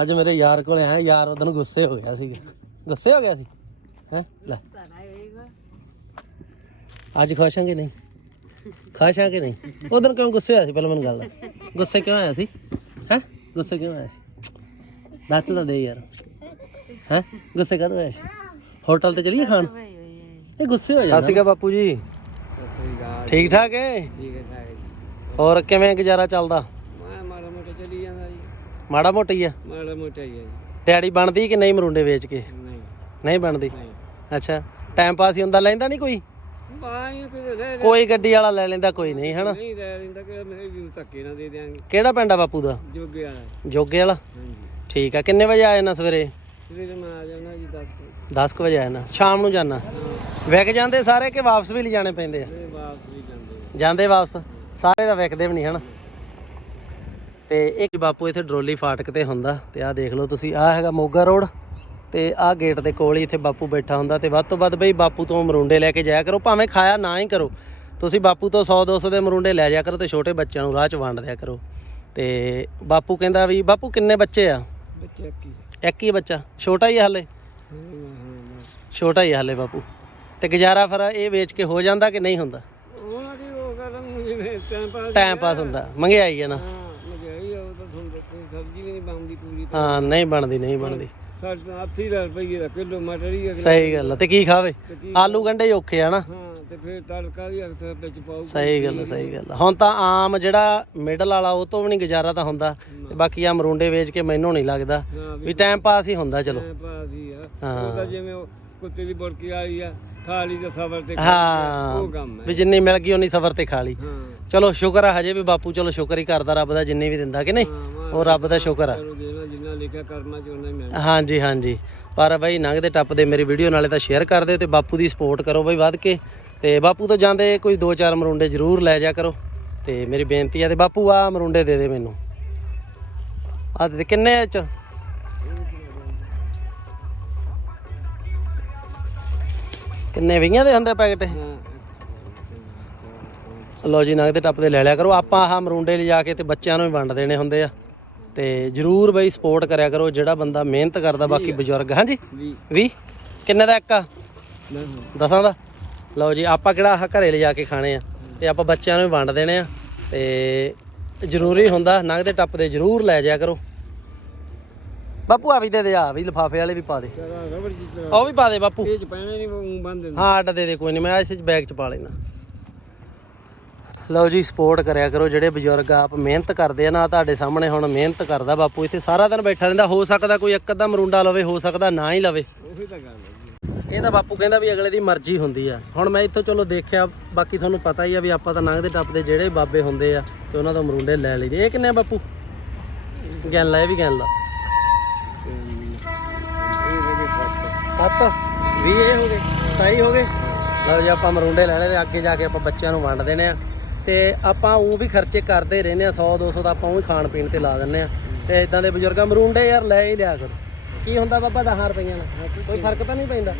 ਅੱਜ ਮੇਰੇ ਯਾਰ ਕੋਲੇ ਹੈ ਯਾਰ ਉਹਦਨ ਗੁੱਸੇ ਹੋ ਗਿਆ ਸੀਗਾ ਗੁੱਸੇ ਹੋ ਗਿਆ ਸੀ? ਹੈ? ਲੈ। ਅੱਜ ਖੁਸ਼ ਹਾਂ ਕਿ ਨਹੀਂ? ਖੁਸ਼ ਹਾਂ ਕਿ ਨਹੀਂ? ਉਦੋਂ ਕਿਉਂ ਗੁੱਸੇ ਹੋਇਆ ਸੀ ਪਹਿਲਾਂ ਮੈਨੂੰ ਗੱਲ ਦੱਸ? ਗੁੱਸੇ ਕਿਉਂ ਆਇਆ ਸੀ? ਹੈ? ਗੁੱਸੇ ਕਿਉਂ ਆਇਆ ਸੀ? ਦੱਸ ਤਾਂ ਦੇ ਯਾਰ। ਹੈ? ਗੁੱਸੇ ਕਦੋਂ ਆਇਆ ਸੀ? ਹੋਟਲ ਤੇ ਚਲੀਏ ਖਾਣ? ਇਹ ਗੁੱਸੇ ਹੋ ਜਾਂਦਾ। ਸਤਿ ਸ਼੍ਰੀ ਅਕਾਲ ਬਾਪੂ ਜੀ। ਠੀਕ ਠਾਕ ਹੈ? ਠੀਕ ਹੈ ਠਾਕ ਹੋਰ ਕਿਵੇਂ ਗੁਜ਼ਾਰਾ ਚੱਲਦਾ ਮੈਂ ਮਾੜਾ ਮੋਟਾ ਚੱਲੀ ਜਾਂਦਾ ਜੀ ਮਾੜਾ ਮੋਟਾ ਹੀ ਆ? ਮਾੜਾ ਮੋਟਾ ਹੀ ਹੈ ਜੀ। ਦਿਹਾੜੀ ਬਣਦੀ ਕਿ ਨਹੀਂ ਮਰੁੰਡੇ ਵੇਚ ਕੇ? ਨਹੀਂ। ਨਹੀਂ ਬਣਦੀ? ਨਹੀਂ। ਅੱਛਾ ਟਾਈਮ ਪਾਸ ਹੀ ਹੁੰਦਾ ਲੈਂਦਾ ਨਹੀਂ ਕੋਈ? ਕੋਈ ਗੱਡੀ ਵਾਲਾ ਲੈ ਲੈਂਦਾ ਕੋਈ ਨਹੀਂ ਹਨਾ? ਨਹੀਂ ਲੈ ਲੈਂਦਾ ਕਿ ਮੈਂ ਵੀ ਧੱਕੇ ਨਾ ਦੇ ਦਿਆਂਗੇ। ਕਿਹੜਾ ਪਿੰਡ ਆ ਬਾਪੂ ਦਾ? ਜੋਗੇ ਵਾਲਾ। ਜੋਗੇ ਵਾਲਾ? ਹਾਂਜੀ। ਠੀਕ ਆ ਕਿੰਨੇ ਵਜੇ ਆਏ ਨਾ ਸਵੇਰੇ? ਸਵੇਰੇ ਮੈਂ ਆ ਜਾਣਾ ਜੀ 10 ਵਜੇ। 10 ਵਜੇ ਆਏ ਨਾ ਸ਼ਾਮ ਨੂੰ ਜਾਣਾ? ਵਿਕ ਜਾਂਦੇ ਸਾਰੇ ਕਿ ਵਾਪਸ ਵੀ ਲਿਜਾਣੇ ਪੈਂਦੇ ਆ? ਵਾਪਸ ਵੀ ਜਾਂਦੇ ਆ। ਜਾਂਦੇ ਵਾਪਸ? ਸਾਰੇ ਦਾ ਵਿਕਦੇ ਵੀ ਨਹੀਂ ਹਨਾ? ਤੇ ਇੱਕ ਬਾਪੂ ਇੱਥੇ ਡਰੋਲੀ ਫਾਟਕ ਤੇ ਹੁੰਦਾ ਤੇ ਆਹ ਦੇਖ ਲਓ ਤੁਸੀਂ ਆਹ ਹੈਗਾ ਮੋਗਾ ਰੋਡ ਤੇ ਆਹ ਗੇਟ ਦੇ ਕੋਲ ਹੀ ਇੱਥੇ ਬਾਪੂ ਬੈਠਾ ਹੁੰਦਾ ਤੇ ਵੱਧ ਤੋਂ ਵੱਧ ਬਈ ਬਾਪੂ ਤੋਂ ਮਰੁੰਡੇ ਲੈ ਕੇ ਜਾਇਆ ਕਰੋ ਭਾਵੇਂ ਖਾਇਆ ਨਾ ਹੀ ਕਰੋ। ਤੁਸੀਂ ਬਾਪੂ ਤੋਂ 100 200 ਦੇ ਮਰੁੰਡੇ ਲੈ ਜਾਇਆ ਕਰੋ ਤੇ ਛੋਟੇ ਬੱਚਿਆਂ ਨੂੰ ਰਾਹ 'ਚ ਵੰਡ ਦਿਆ ਕਰੋ। ਤੇ ਬਾਪੂ ਕਹਿੰਦਾ ਵੀ ਬਾਪੂ ਕਿੰਨੇ ਬੱਚੇ ਆ? ਬੱਚਾ ਇੱਕ ਹੀ ਬੱਚਾ? ਛੋਟਾ ਹੀ ਹਲੇ? ਛੋਟਾ ਹੀ ਹਲੇ ਬਾਪੂ। ਤੇ ਗੁਜ਼ਾਰਾ ਫਿਰ ਇਹ ਵੇਚ ਕੇ ਹੋ ਜਾਂਦਾ ਕਿ ਨਹੀਂ ਹੁੰਦਾ? ਉਹਨਾਂ ਦੀ ਉਹ ਗੱਲ ਜਿਵੇਂ ਟਾਈਮ ਪਾਸ ਟਾਈਮ ਪਾਸ ਹੁੰਦਾ ਮਹਿੰਗਾਈ ਹੈ ਨਾ ਹਾਂ ਮਹਿੰਗਾਈ ਆ ਉਹ ਤਾਂ ਤੁਹਾਨੂੰ ਦੱਸੋ ਸਬਜ਼ੀ ਵੀ ਨਹੀਂ ਬਣਦੀ ਪੂਰੀ ਹਾਂ ਨਹੀਂ ਬਣਦੀ ਨਹੀਂ ਬਣਦੀ। ਸਾਡੇ ਤਾਂ 80 ਰੁਪਏ ਦਾ ਕਿਲੋ ਮਟਰ ਹੀ ਅਗਲਾ ਸਹੀ ਗੱਲ ਆ ਤੇ ਕੀ ਖਾਵੇ? ਆਲੂ ਗੰਢੇ ਹੀ ਔਖੇ ਆ ਨਾ। ਹਾਂ ਤੇ ਫਿਰ ਤੜਕਾ ਵੀ ਅਕਸਰ ਵਿੱਚ ਪਾਉ ਸਹੀ ਗੱਲ ਆ, ਸਹੀ ਗੱਲ ਆ। ਹੁਣ ਤਾਂ ਆਮ ਜਿਹੜਾ ਮਿਡਲ ਵਾਲਾ ਉਹ ਤੋਂ ਵੀ ਨਹੀਂ ਗੁਜ਼ਾਰਾ ਤਾਂ ਹੁੰਦਾ। ਤੇ ਬਾਕੀ ਆ ਮਰੁੰਡੇ ਵੇਚ ਕੇ ਮੈਨੂੰ ਨਹੀਂ ਲੱਗਦਾ। ਹਾਂ ਵੀ ਵੀ ਟਾਈਮ ਪਾਸ ਹੀ ਹੁੰਦਾ ਚਲੋ। ਟਾਈਮ ਪਾਸ ਹੀ ਆ। ਹਾਂ। ਤਾਂ ਜਿਵੇਂ ਉਹ ਕੁੱਤੇ ਦੀ ਬੁਰਕੀ ਵਾਲੀ ਆ ਖਾ ਲਈ ਤਾਂ ਸਬਰ ਤੇ ਖਾ ਲਈ ਹਾਂ। ਆ, ਉਹ ਕੰਮ ਹੈ। ਵੀ ਜਿੰਨੀ ਮਿਲ ਗਈ ਉਨੀ ਸਬਰ ਤੇ ਖਾ ਲਈ। ਹਾਂ। ਚਲੋ ਸ਼ੁਕਰ ਆ ਹਜੇ ਵੀ ਬਾਪੂ ਚਲੋ ਸ਼ੁਕਰ ਹੀ ਕਰਦਾ ਰੱਬ ਦਾ ਜਿੰਨੀ ਵੀ ਦਿੰਦਾ ਕਿ ਨਹੀਂ। ਉਹ ਰੱਬ ਦਾ ਸ਼ੁਕਰ ਆ। ਚਲੋ ਜਿਹੜਾ ਜਿੰਨਾ ਲਿਖਿਆ ਹਾਂਜੀ ਹਾਂਜੀ। ਪਰ ਬਈ ਲੰਘਦੇ ਟੱਪਦੇ ਮੇਰੀ ਵੀਡੀਓ ਨਾਲੇ ਤਾਂ ਸ਼ੇਅਰ ਕਰ ਦਿਓ ਤੇ ਬਾਪੂ ਦੀ ਸਪੋਰਟ ਕਰੋ ਬਈ ਵੱਧ ਕੇ। ਤੇ ਬਾਪੂ ਤੋਂ ਜਾਂਦੇ ਕੋਈ 2-4 ਮਰੁੰਡੇ ਜ਼ਰੂਰ ਲੈ ਜਾ ਕਰੋ। ਤੇ ਮੇਰੀ ਬੇਨਤੀ ਆ ਤੇ ਬਾਪੂ ਆ ਮਰੁੰਡੇ ਦੇ ਦੇ ਮੈਨੂੰ। ਆ ਦੇ ਦੇ, ਕਿੰਨੇ ਇਹ ਚ? ਕਿੰਨੇ 20 ਦੇ ਹੁੰਦੇ ਪੈਕਟ? ਹਾਂ ਲੋ ਜੀ ਨਗਦੇ ਟੱਪਦੇ ਲੈ ਲਿਆ ਕਰੋ। ਆਪਾਂ ਆਹ ਮਰੁੰਡੇ ਲਿਜਾ ਕੇ ਤੇ ਬੱਚਿਆਂ ਨੂੰ ਵੀ ਵੰਡ ਦੇਣੇ ਹੁੰਦੇ ਆ। ਤੇ ਜਰੂਰ ਬਈ ਸਪੋਰਟ ਕਰਿਆ ਕਰੋ ਜਿਹੜਾ ਬੰਦਾ ਮਿਹਨਤ ਕਰਦਾ ਬਾਕੀ ਬਜ਼ੁਰਗ। ਹਾਂਜੀ? ਵੀ 20 ਕਿੰਨੇ ਦਾ ਇੱਕ ਆ? ਨਾ ਦਸਾਂ। ਦਾ? ਲਓ ਜੀ ਆਪਾਂ ਕਿਹੜਾ ਆਹ ਘਰੇ ਲਿਜਾ ਕੇ ਖਾਣੇ ਆ। ਤੇ ਆਪਾਂ ਬੱਚਿਆਂ ਨੂੰ ਵੀ ਵੰਡ ਦੇਣੇ ਆ। ਤੇ ਜ਼ਰੂਰੀ ਹੁੰਦਾ ਨਗਦੇ ਟੱਪਦੇ ਜ਼ਰੂਰ ਲੈ ਜਾਇਆ ਕਰੋ। ਬਾਪੂ ਆ ਵੀ ਦੇ ਦੇ ਆ ਵੀ ਲਿਫਾਫੇ ਵਾਲੇ ਵੀ ਪਾ ਦੇ। ਰਬੜ ਜੀ ਉਹ ਵੀ ਪਾ ਦੇ ਬਾਪੂ। ਇਹ ਚ ਪੈਣਾ ਨਹੀਂ ਉਹ ਬੰਦ ਹਾਂ ਅੱਡ ਦੇ ਦੇ ਕੋਈ ਨਹੀਂ ਮੈਂ ਇਸ ਬੈਗ ਚ ਪਾ ਲੈਣਾ ਲਓ ਜੀ ਸਪੋਰਟ ਕਰਿਆ ਕਰੋ ਜਿਹੜੇ ਬਜ਼ੁਰਗ ਆਪ ਮਿਹਨਤ ਕਰਦੇ ਆ ਨਾ ਤੁਹਾਡੇ ਸਾਹਮਣੇ ਹੁਣ ਮਿਹਨਤ ਕਰਦਾ ਬਾਪੂ ਇੱਥੇ ਸਾਰਾ ਦਿਨ ਬੈਠਾ ਰਹਿੰਦਾ ਹੋ ਸਕਦਾ ਕੋਈ ਇੱਕ ਅੱਧਾ ਮਰੁੰਡਾ ਲਵੇ ਹੋ ਸਕਦਾ ਨਾ ਹੀ ਲਵੇ। ਉਹੀ ਤਾਂ ਗੱਲ ਹੈ ਜੀ। ਇਹ ਤਾਂ ਬਾਪੂ ਕਹਿੰਦਾ ਵੀ ਅਗਲੇ ਦੀ ਮਰਜ਼ੀ ਹੁੰਦੀ ਆ। ਹੁਣ ਮੈਂ ਇੱਥੋਂ ਚਲੋ ਦੇਖਿਆ ਬਾਕੀ ਤੁਹਾਨੂੰ ਪਤਾ ਹੀ ਆ ਵੀ ਆਪਾਂ ਤਾਂ ਲੰਘਦੇ ਟੱਪਦੇ ਜਿਹੜੇ ਬਾਬੇ ਹੁੰਦੇ ਆ ਤੇ ਉਹਨਾਂ ਤੋਂ ਮਰੁੰਡੇ ਲੈ ਲਈਦੇ। ਇਹ ਕਿੰਨੇ ਆ ਬਾਪੂ? ਗਿਣ ਲਾ ਇਹ ਵੀ ਗਿਣ ਲਾ। 7 20 ਇਹ ਹੋ ਗਏ 27 ਹੋ ਗਏ। ਲਓ ਜੀ ਆਪਾਂ ਮਰੁੰਡੇ ਲੈਣੇ ਤੇ ਅੱਗੇ ਜਾ ਕੇ ਆਪਾਂ ਬੱਚਿਆਂ ਨੂੰ ਵੰਡ ਦੇਣੇ ਆ ਤੇ ਆਪਾਂ ਉਹ ਵੀ ਖਰਚੇ ਕਰਦੇ ਰਹਿੰਦੇ ਆ 100 200 ਦਾ ਆਪਾਂ ਉਹ ਵੀ ਖਾਣ ਪੀਣ ਤੇ ਲਾ ਦਿੰਨੇ ਆ ਤੇ ਇਦਾਂ ਦੇ ਬਜ਼ੁਰਗਾਂ ਮਰੁੰਡੇ ਯਾਰ ਲੈ ਹੀ ਲਿਆ ਕਰੋ। ਕੀ ਹੁੰਦਾ ਬਾਬਾ 10 ਰੁਪਈਆਂ ਨਾਲ? ਕੋਈ ਫ਼ਰਕ ਤਾਂ ਨਹੀਂ ਪੈਂਦਾ।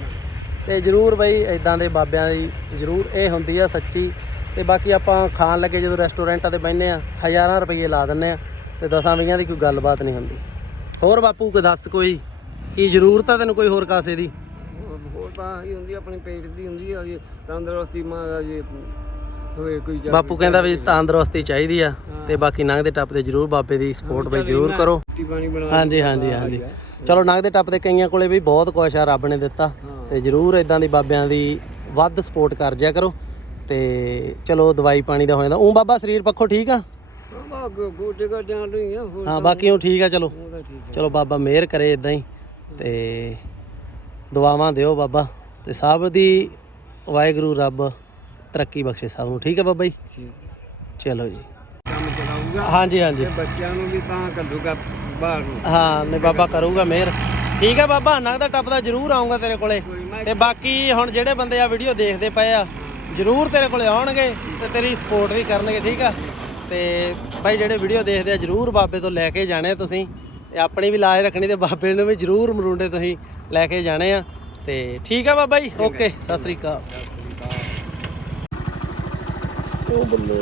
ਤੇ ਜਰੂਰ ਬਈ ਇਦਾਂ ਦੇ ਬਾਬਿਆਂ ਦੀ ਜਰੂਰ ਇਹ ਹੁੰਦੀ ਆ ਸੱਚੀ। ਤੇ ਬਾਕੀ ਆਪਾਂ ਖਾਣ ਲੱਗੇ ਜਦੋਂ ਰੈਸਟੋਰੈਂਟਾਂ ਤੇ ਬੈਠਨੇ ਆ ਹਜ਼ਾਰਾਂ ਰੁਪਏ ਲਾ ਦਿੰਨੇ ਆ ਤੇ ਦਸਾਂ ਵੀਆਂ ਦੀ ਕੋਈ ਗੱਲਬਾਤ ਨਹੀਂ ਹੁੰਦੀ। ਹੋਰ ਬਾਪੂ ਕੋ ਦੱਸ ਕੋਈ? ਕੀ ਜ਼ਰੂਰਤ ਆ ਤੈਨੂੰ ਕੋਈ ਹੋਰ ਕਾਸੇ ਦੀ? ਹੋਰ- ਤਾਂ ਹੀ ਹੁੰਦੀ ਆ, ਆਪਣੇ ਪੇਟ ਦੀ ਹੁੰਦੀ ਆ ਜੀ ਤੰਦਰੁਸਤੀ ਮਹਾਰਾਜ ਜੀ ਹੋਏ ਕੋਈ ਜਾ ਬਾਪੂ ਕਹਿੰਦਾ ਵੀ ਤੰਦਰੁਸਤੀ ਚਾਹੀਦੀ ਆ ਤੇ ਬਾਕੀ ਲੰਘਦੇ ਟੱਪਦੇ ਜਰੂਰ ਬਾਬੇ ਦੀ ਸਪੋਰਟ ਬਈ ਜਰੂਰ ਕਰੋ। ਰੋਟੀ ਪਾਣੀ ਬਣਾ ਹਾਂਜੀ ਹਾਂਜੀ ਹਾਂਜੀ। ਚਲੋ ਲੰਘਦੇ ਟੱਪਦੇ ਕਈਆਂ ਕੋਲੇ ਵੀ ਬਹੁਤ ਕੁਛ ਆ ਰੱਬ ਨੇ ਦਿੱਤਾ। ਤੇ ਜਰੂਰ ਇਦਾਂ ਦੀ ਬਾਬਿਆਂ ਦੀ ਵੱਧ ਸਪੋਰਟ ਕਰ ਜਿਆ ਕਰੋ। ਤੇ ਚਲੋ ਦਵਾਈ ਪਾਣੀ ਦਾ ਹੋ ਜਾਂਦਾ। ਉਹ ਬਾਬਾ ਸਰੀਰ ਪੱਖੋਂ ਠੀਕ ਆ? ਹਾਂ ਬਾ ਗੋਡੇ ਗੋਡਿਆਂ ਤੋਂ ਹੀ ਆ ਹੋਰ ਹਾਂ ਬਾਕੀ ਉਹ ਠੀਕ ਆ ਚਲੋ। ਉਹ ਤਾਂ ਠੀਕ ਚਲੋ ਬਾਬਾ ਮਿਹਰ ਕਰੇ ਇਦਾਂ ਹੀ। ਤੇ ਦੁਆਵਾਂ ਦਿਓ ਬਾਬਾ। ਤੇ ਸਭ ਦੀ ਵਾਹਿਗੁਰੂ ਰੱਬ ਤਰੱਕੀ ਬਖਸ਼ੇ ਸਭ ਨੂੰ। ਠੀਕ ਹੈ ਬਾਬਾ ਜੀ? ਚਲੋ ਜੀ। ਕੰਮ ਚਲਾਊਗਾ। ਹਾਂਜੀ ਹਾਂਜੀ। ਤੇ ਬੱਚਿਆਂ ਨੂੰ ਵੀ ਤਾਂ ਕੱਢੂਗਾ ਬਾਹਰ ਨੂੰ। ਹਾਂ ਨੇ ਬਾਬਾ ਕਰੂਗਾ ਮਿਹਰ। ਠੀਕ ਹੈ ਬਾਬਾ ਨਗਦਾ ਟੱਪਦਾ ਜ਼ਰੂਰ ਆਉਂਗਾ ਤੇਰੇ ਕੋਲੇ। ਤੇ ਬਾਕੀ ਹੁਣ ਜਿਹੜੇ ਬੰਦੇ ਆ ਵੀਡੀਓ ਦੇਖਦੇ ਪਏ ਆ ਜ਼ਰੂਰ ਤੇਰੇ ਕੋਲੇ ਆਉਣਗੇ ਤੇ ਤੇਰੀ ਸਪੋਰਟ ਵੀ ਕਰਨਗੇ ਠੀਕ ਆ? ਤੇ ਭਾਈ ਜਿਹੜੇ ਵੀਡੀਓ ਦੇਖਦੇ ਆ ਜ਼ਰੂਰ ਬਾਬੇ ਤੋਂ ਲੈ ਕੇ ਜਾਣੇ ਤੁਸੀਂ। ਤੇ ਆਪਣੀ ਵੀ ਲਾਜ ਰੱਖਣੀ ਤੇ ਬਾਬੇ ਨੂੰ ਵੀ ਜ਼ਰੂਰ ਮਰੁੰਡੇ ਤੁਸੀਂ ਲੈ ਕੇ ਜਾਣੇ ਆ। ਤੇ ਠੀਕ ਆ ਬਾਬਾ ਜੀ ਓਕੇ ਸਤਿ ਸ੍ਰੀ ਅਕਾਲ। ਉਹ ਬੱਲੇ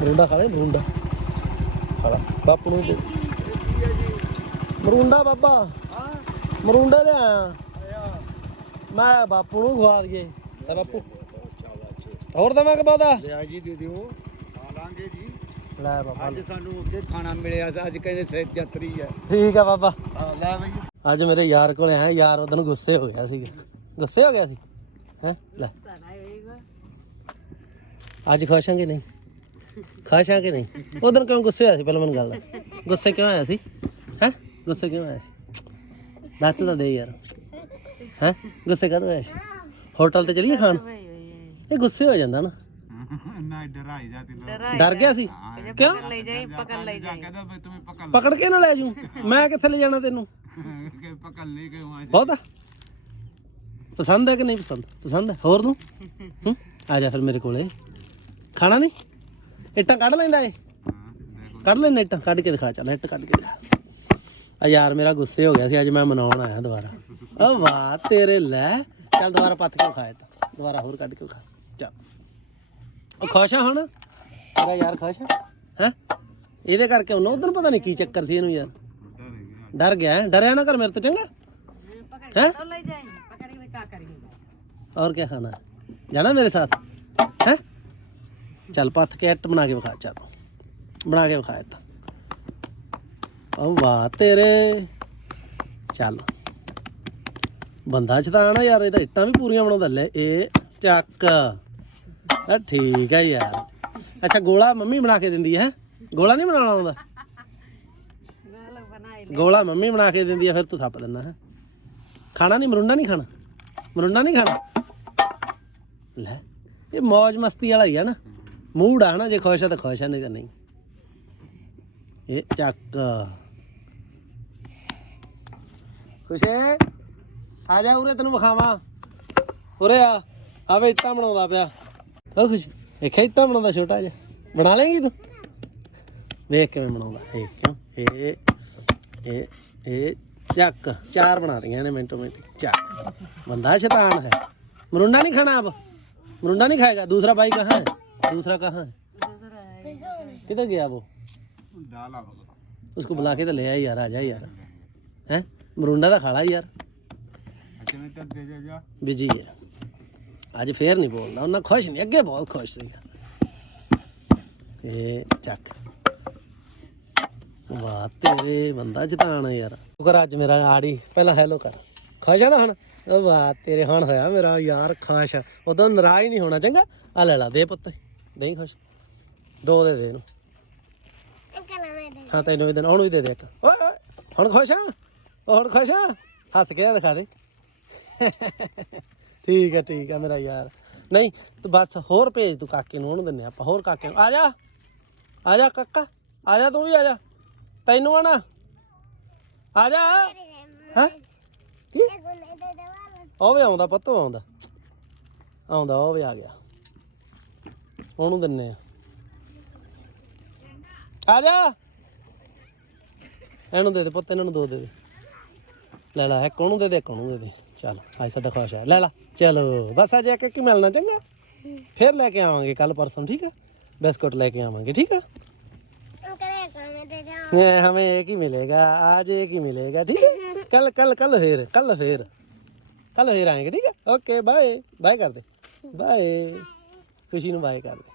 ਮਰੁੰਡਾ ਖਾ ਲੈ ਮਰੁੰਡਾ। ਖਾ ਲਾ ਬਾਪੂ ਨੂੰ ਦੇ। ਮਰੂੰਡਾ ਬਾਬਾ ਮਰੂੰਡੇ ਲੈ ਆਇਆ। ਮੈਂ ਬਾਪੂ ਨੂੰ ਖਵਾ ਦਈਏ। ਬਾਪੂ। ਹੋਰ ਦਵਾਂ ਕਿ ਬਾਦਾ ਲਿਆ ਜੀ ਦੇ ਦਿਓ। ਖਾ ਲਾਂਗੇ ਜੀ। ਲੈ ਬਾਬਾ ਅੱਜ ਸਾਨੂੰ ਉੱਥੇ ਖਾਣਾ ਮਿਲਿਆ ਸੀ, ਅੱਜ ਕਹਿੰਦੇ ਸਿਰ ਜਤਰੀ ਹੈ ਠੀਕ ਆ ਬਾਬਾ। ਹਾਂ ਲੈ ਬਈ। ਅੱਜ ਮੇਰੇ ਯਾਰ ਕੋਲੇ ਆਇਆ ਯਾਰ ਉਹਦੋਂ ਗੁੱਸੇ ਹੋ ਗਿਆ ਸੀਗਾ। ਗੁੱਸੇ ਹੋ ਗਿਆ ਸੀ? ਹੈ? ਲੈ। ਅੱਜ ਖੁਸ਼ ਹਾਂ ਕਿ ਨਹੀਂ? ਖੁਸ਼ ਹਾਂ ਕਿ ਨਹੀਂ? ਉਦੋਂ ਕਿਉਂ ਗੁੱਸੇ ਹੋਇਆ ਸੀ ਪਹਿਲਾਂ ਮੈਨੂੰ ਗੱਲ ਦੱਸ? ਗੁੱਸੇ ਕਿਉਂ ਆਇਆ ਸੀ? ਹੈ? ਗੁੱਸੇ ਕਿਉਂ ਆਇਆ ਸੀ? ਦੱਸ ਤਾਂ ਦੇ ਯਾਰ। ਹੈ? ਗੁੱਸੇ ਕਦੋਂ ਆਇਆ ਸੀ? ਹੋਟਲ ਤੇ ਚਲੀਏ ਖਾਣ? ਇਹ ਗੁੱਸੇ ਹੋ ਜਾਂਦਾ ਨਾ। ਨਾ ਡਰਾਈ ਜਾਂਦੀ ਲੋਕ ਡਰ ਗਿਆ ਸੀ? ਕਿਉਂ? ਲੈ ਜਾਈ ਪਕੜ ਲੈ ਜਾਈ। ਕਹਿੰਦਾ ਬਈ ਤੁਸੀਂ ਪਕੜ ਪਕੜ ਕੇ ਨਾ ਲੈ ਜੂ ਮੈਂ ਕਿੱਥੇ ਲੈ ਜਾਣਾ ਤੈਨੂੰ? ਕੇ ਪਕੜ ਲੈ ਕੇ ਵਹਾਂ ਬਹੁਤਾ ਪਸੰਦ ਹੈ ਕਿ ਨਹੀਂ ਪਸੰਦ? ਪਸੰਦ ਹੈ। ਹੋਰ ਹੂੰ? ਆ ਜਾ ਫਿਰ ਮੇਰੇ ਕੋਲੇ। ਖਾਣਾ ਨਹੀਂ? ਇੱਟਾਂ ਕੱਢ ਲੈਂਦਾ ਏ। ਕੱਢ ਲੈਣਾ ਇੱਟਾਂ। ਕੱਢ ਕੇ ਦਿਖਾ ਚੱਲ ਇੱਟ ਕੱਢ ਕੇ ਦਿਖਾ। ਆ ਯਾਰ ਮੇਰਾ ਗੁੱਸੇ ਹੋ ਗਿਆ ਸੀ। ਅੱਜ ਮੈਂ ਮਨਾਉਣ ਆਇਆ ਦੁਬਾਰਾ। ਓ ਵਾਹ ਤੇਰੇ ਲੈ। ਚੱਲ ਦੁਬਾਰਾ ਪੱਤ ਕੇ ਖਾ ਇੱਟ? ਦੁਬਾਰਾ ਹੋਰ ਕੱਢ ਕੇ ਖਾ। ਚੱਲ। ਉਹ ਖੁਸ਼ ਆ ਹੁਣ ਤੇਰਾ ਯਾਰ ਖੁਸ਼ ਆ ਹੈ ਇਹਦੇ ਕਰਕੇ ਉਹਨਾਂ ਉਧਰ ਪਤਾ ਨਹੀਂ ਕੀ ਚੱਕਰ ਸੀ ਇਹਨੂੰ ਯਾਰ ਡਰ ਗਿਆ ਹੈ? ਡਰਿਆ ਨਾ ਕਰ ਮੇਰੇ ਤੋਂ ਚੰਗਾ ਹੈ तो ले जाई पकड़ के क्या करेंगे और क्या खाना है जाना मेरे साथ है चल पथ के अट्ट बना के विखा चल बना के विखा अट्ट ओ वाह तेरे ਚੱਲ ਬੰਦਾ ਚਤਾਣਾ ਯਾਰ ਇਹ ਤਾਂ ਇੱਟਾਂ ਵੀ ਪੂਰੀਆਂ ਬਣਾਉਂਦਾ ਲੈ ਇਹ ਚੱਕ ਆ, ਠੀਕ ਆ ਯਾਰ। ਅੱਛਾ, ਗੋਲਾ ਮੰਮੀ ਬਣਾ ਕੇ ਦਿੰਦੀ ਹੈ? ਗੋਲਾ ਨਹੀਂ ਬਣਾਉਣਾ ਆਉਂਦਾ? ਗੋਲਾ ਮੰਮੀ ਬਣਾ ਕੇ ਦਿੰਦੀ ਆ ਫਿਰ ਤੂੰ ਥੱਪ ਦਿੰਦਾ ਹੈ। ਖਾਣਾ ਨਹੀਂ, ਮਰੁੰਡਾ ਨਹੀਂ ਖਾਣਾ? ਮਰੁੰਡਾ ਨਹੀਂ ਖਾਣਾ? ਲੈ, ਇਹ ਮौज ਮਸਤੀ ਵਾਲਾ ਹੀ ਹੈ ਨਾ। ਮੂਡ ਆ ਨਾ, ਜੇ ਖੁਸ਼ ਆ ਤਾਂ ਖੁਸ਼ ਹੈ ਨਹੀਂ ਤਾਂ ਨਹੀਂ। ਇਹ ਚੱਕ। ਖੁਸ਼ੇ ਆ ਜਾ ਉਰੇ, ਤੈਨੂੰ ਵਿਖਾਵਾਂ। ਉਰੇ ਆ। ਆਵੇ ਇੱਟਾਂ ਬਣਾਉਂਦਾ ਪਿਆ। ਉਹ ਖੁਸ਼ ਵੇਖਿਆ ਇੱਟਾਂ ਬਣਾਉਂਦਾ ਛੋਟਾ ਜਿਹਾ ਬਣਾ ਲੇਂਗੀ ਤੂੰ ਵੇਖ ਕਿਵੇਂ ਬਣਾਉਂਦਾ ਇਹ ਕਿਉਂ ਇਹ ਇਹ ਇਹ ਚੱਕ ਚਾਰ ਬਣਾ ਦੀਆਂ ਨੇ ਮਿੰਟੋ ਮਿੰਟ ਚੱਕ ਬੰਦਾ ਸ਼ੈਤਾਨ ਹੈ ਮਰੁੰਡਾ नहीं खाना अब मरुंडा नहीं खाएगा दूसरा भाई कहाँ है दूसरा कहाँ है दूसरा है किधर गया वो ਡਾਲਾ उसको बुला के तो ले आई यार आ जा यार हैं मरुंडा तो खाला यार ਅੱਛਾ ਮੈਂ ਤਾਂ ਦੇ ਜਾ ਜਾ बिजी है ਅੱਜ ਫੇਰ ਨਹੀਂ ਬੋਲਦਾ, ਉਹਨਾਂ ਖੁਸ਼ ਨਹੀਂ, ਅੱਗੇ ਬਹੁਤ ਖੁਸ਼ ਸੀਗਾ। ਇਹ ਚੱਕ। ਵਾਹ, ਤੇਰੇ ਬੰਦਾ ਜਤਾਣਾ ਯਾਰ। ਤੂੰ ਕਰ ਅੱਜ ਮੇਰਾ ਆੜੀ, ਪਹਿਲਾਂ ਹੈਲੋ ਕਰ। ਖੁਸ਼ ਆ ਨਾ ਹੁਣ? ਉਹ ਵਾਹ, ਤੇਰੇ ਹੁਣ ਹੋਇਆ ਮੇਰਾ ਯਾਰ ਖਾਸ਼। ਉਦੋਂ ਨਾਰਾਜ਼ ਨਹੀਂ ਹੋਣਾ, ਚੰਗਾ? ਆ ਲੈ ਲਾ, ਦੇ ਪੁੱਤ। ਨਹੀਂ ਖੁਸ਼। ਦੋ ਦੇ ਦੇ ਇਹਨੂੰ। ਹਾਂ, ਤੈਨੂੰ ਵੀ ਦੇਣਾ, ਉਹਨੂੰ ਵੀ ਦੇ ਦੇ ਇੱਕ। ਓਏ ਓਏ, ਹੁਣ ਖੁਸ਼ ਆ? ਹੁਣ ਖੁਸ਼ ਆ? ਹੱਸ ਕੇ ਦਿਖਾ ਦੇ। ਠੀਕ ਹੈ ਠੀਕ ਹੈ ਮੇਰਾ ਯਾਰ। ਨਹੀਂ, ਤੂੰ ਬਸ ਹੋਰ ਭੇਜ ਤੂੰ ਕਾਕੇ ਨੂੰ, ਉਹਨੂੰ ਦਿੰਨੇ ਆਪਾਂ, ਹੋਰ ਕਾਕੇ ਨੂੰ। ਆ ਜਾ ਆ ਜਾ ਕਾਕਾ, ਆ ਜਾ ਤੂੰ ਵੀ ਆ ਜਾ। ਤੈਨੂੰ ਆਣਾ ਆ ਜਾ। ਹਾਂ? ਕੀ? ਉਹ ਵੀ ਆਉਂਦਾ ਪੱਤੋਂ ਆਉਂਦਾ। ਆਉਂਦਾ, ਉਹ ਵੀ ਆ ਗਿਆ। ਉਹਨੂੰ ਦਿੰਨੇ ਆ ਆ ਜਾ। ਇਹਨੂੰ ਦੇ ਦੇ ਪੁੱਤ, ਇਹਨਾਂ ਨੂੰ ਦੋ ਦੇ ਦੇ। ਲੈ ਲੈ, ਇੱਕ ਉਹਨੂੰ ਦੇ ਦੇ, ਇੱਕ ਉਹਨੂੰ ਦੇ ਦੇ। ਚੱਲ ਅੱਜ ਸਾਡਾ ਖੁਸ਼ ਹੈ ਲੈ ਲਾ ਚਲੋ ਬਸ ਅੱਜ ਇੱਕ ਇੱਕ ਮਿਲਣਾ ਚੰਗਾ। ਫਿਰ ਲੈ ਕੇ ਆਵਾਂਗੇ ਕੱਲ ਪਰਸੋਂ ਠੀਕ ਆ? ਬਿਸਕੁਟ ਲੈ ਕੇ ਆਵਾਂਗੇ ਠੀਕ ਆ? ਨੇ ਹਮੇ ਇੱਕ ਹੀ ਮਿਲੇਗਾ ਅੱਜ ਇੱਕ ਹੀ ਮਿਲੇਗਾ ਠੀਕ ਹੈ ਕੱਲ ਕੱਲ ਕੱਲ ਫੇਰ ਕੱਲ ਫੇਰ। ਕੱਲ ਫੇਰ ਆਏਗੇ ਠੀਕ ਹੈ ਓਕੇ ਬਾਏ ਬਾਏ ਕਰ ਦੇ ਬਾਏ। ਖੁਸ਼ੀ ਨੂੰ ਬਾਏ ਕਰ ਦੇ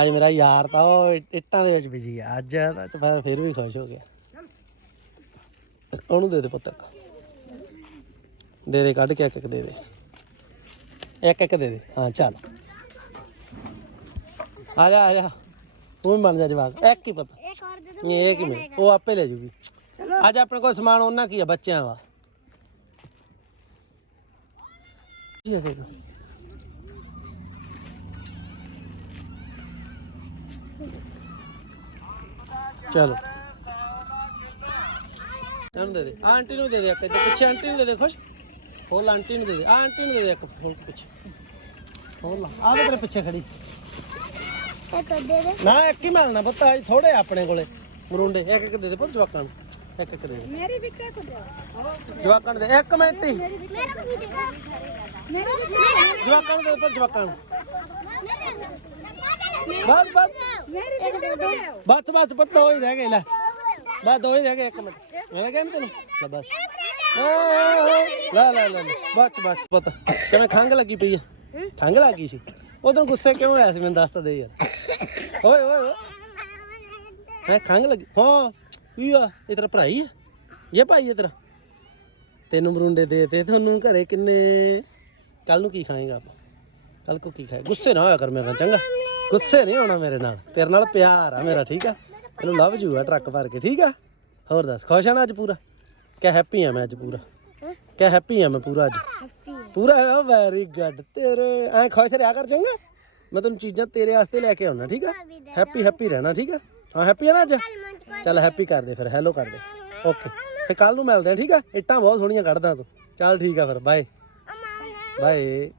ਅੱਜ ਮੇਰਾ ਯਾਰ ਤਾਂ ਉਹ ਇੱਟਾਂ ਦੇ ਵਿੱਚ ਬਿਜ਼ੀ ਆ। ਅੱਜ ਤਾਂ ਫਿਰ ਵੀ ਖੁਸ਼ ਹੋ ਗਿਆ। ਉਹਨੂੰ ਦੇ ਦੇ ਪੁੱਤਰ ਦੇ ਦੇ ਕੱਢ ਕੇ ਇੱਕ ਇੱਕ ਦੇ ਦੇ। ਇੱਕ ਇੱਕ ਦੇ ਦੇ। ਹਾਂ ਚੱਲ। ਆ ਜਾ ਆ ਜਾ। ਤੂੰ ਵੀ ਬਣ ਜਾ ਜਵਾਕ। ਇੱਕ ਹੀ ਪਤਾ। ਨਹੀਂ ਇਹ ਕਿਵੇਂ? ਉਹ ਆਪੇ ਲੈ ਜੂਗੀ। ਅੱਜ ਆਪਣੇ ਕੋਲ ਸਮਾਨ ਉਹਨਾਂ ਕੀ ਆ? ਬੱਚਿਆਂ ਦਾ। ਜੀ ਆ ਦੇਖੋ। ਚਲੋ। ਦੇ ਦੇ। ਆਂਟੀ ਨੂੰ ਦੇ ਦੇ ਇੱਕ। ਪਿੱਛੇ ਆਂਟੀ ਨੂੰ ਦੇ ਦੇ। ਖੁਸ਼? ਫੋਲ ਆਂਟੀ ਨੂੰ ਦੇ ਆਂਟੀ ਨੂੰ ਦੇ ਇੱਕ ਫੋਲ ਪਿੱਛੇ। ਫੋਲ ਆ ਦੇ ਤੇਰੇ ਪਿੱਛੇ ਖੜੀ। ਇੱਕ ਦੇ ਦੇ ਨਾ ਇੱਕ ਹੀ ਮਿਲਣਾ ਪੁੱਤ ਅੱਜ ਥੋੜੇ ਆਪਣੇ ਕੋਲੇ। ਮਰੂੰਡੇ ਇੱਕ ਇੱਕ ਦੇ ਦੇ ਪੁੱਤ ਜਵਾਕਾਂ ਨੂੰ ਇੱਕ ਇੱਕ ਦੇ ਮੇਰੀ ਵੀ ਟੈਕ ਦੇ ਜਵਾਕਾਂ ਦੇ ਇੱਕ ਮਿੰਟ ਹੀ। ਮੇਰੀ ਵੀ ਦੇ ਜਵਾਕਾਂ ਨੂੰ ਦੇ ਪੁੱਤ ਜਵਾਕਾਂ ਨੂੰ। ਬਸ ਬਸ। ਮੇਰੀ ਬਸ ਬਸ ਦੋ ਹੀ ਰਹਿ ਗਏ ਲੈ। ਬਸ ਦੋ ਹੀ ਰਹਿ ਗਏ ਇੱਕ ਮਿੰਟ। ਮਿਲ ਗਿਆ ਤੈਨੂੰ? ਬਸ। ਲੈ ਲੈ ਲੈ ਲੈ। ਬਸ ਬਸ ਪੁੱਤ। ਕਿਵੇਂ ਖੰਗ ਲੱਗੀ ਪਈ ਆ? ਖੰਗ ਲੱਗੀ ਸੀ। ਉਦੋਂ ਗੁੱਸੇ ਕਿਉਂ ਹੋਇਆ ਸੀ ਮੈਨੂੰ ਦੱਸ ਤਾਂ ਦੇ ਯਾਰ। ਓਏ ਓਏ ਓਏ। ਹੈ ਖੰਗ ਲੱਗੀ। ਹਾਂ ਕੀ ਆ? ਇਹ ਤੇਰਾ ਭਰਾ ਹੀ ਆ? ਇਹ ਭਾਈ ਹੈ ਤੇਰਾ? ਤੈਨੂੰ ਮਰੁੰਡੇ ਦੇ ਤੇ ਤੁਹਾਨੂੰ ਘਰੇ ਕਿੰਨੇ? ਕੱਲ ਨੂੰ ਕੀ ਖਾਏਗਾ ਆਪਾਂ? ਕੱਲ ਕੋ ਕੀ ਖਾਏ ਗੁੱਸੇ ਨਾ ਹੋਇਆ ਕਰ ਮੇਰੇ ਨਾਲ ਚੰਗਾ। ਗੁੱਸੇ ਨਹੀਂ ਹੋਣਾ ਮੇਰੇ ਨਾਲ। ਤੇਰੇ ਨਾਲ ਪਿਆਰ ਆ ਮੇਰਾ ਠੀਕ ਆ? ਤੈਨੂੰ ਲਵ ਜੂ ਆ ਟਰੱਕ ਭਰ ਕੇ ਠੀਕ ਆ? ਹੋਰ ਦੱਸ ਖੁਸ਼ ਆ ਨਾ ਅੱਜ ਪੂਰਾ? ਕਿ ਹੈਪੀ ਆ ਮੈਂ ਅੱਜ ਪੂਰਾ? ਕਿ ਹੈਪੀ ਆ ਮੈਂ ਪੂਰਾ ਅੱਜ? ਪੂਰਾ ਆ ਵੈਰੀ ਗੁੱਡ ਤੇਰੇ ਐ ਖੁਸ਼ ਰਿਹਾ ਕਰ ਚੰਗਾ? ਮੈਂ ਤੈਨੂੰ ਚੀਜ਼ਾਂ ਤੇਰੇ ਵਾਸਤੇ ਲੈ ਕੇ ਆਉਣਾ ਠੀਕ ਆ? ਹੈਪੀ ਹੈਪੀ ਰਹਿਣਾ ਠੀਕ ਆ? ਹਾਂ ਹੈਪੀ ਆ ਨਾ ਅੱਜ? ਚੱਲ ਹੈਪੀ ਕਰ ਦੇ। ਫਿਰ ਹੈਲੋ ਕਰ ਦੇ। ਓਕੇ ਫਿਰ ਕੱਲ ਨੂੰ ਮਿਲਦੇ ਆ ਠੀਕ ਆ? ਇੱਟਾਂ ਬਹੁਤ ਸੋਹਣੀਆਂ ਕੱਢਦਾ ਤੂੰ। ਚੱਲ ਠੀਕ ਆ ਫਿਰ ਬਾਏ ਬਾਏ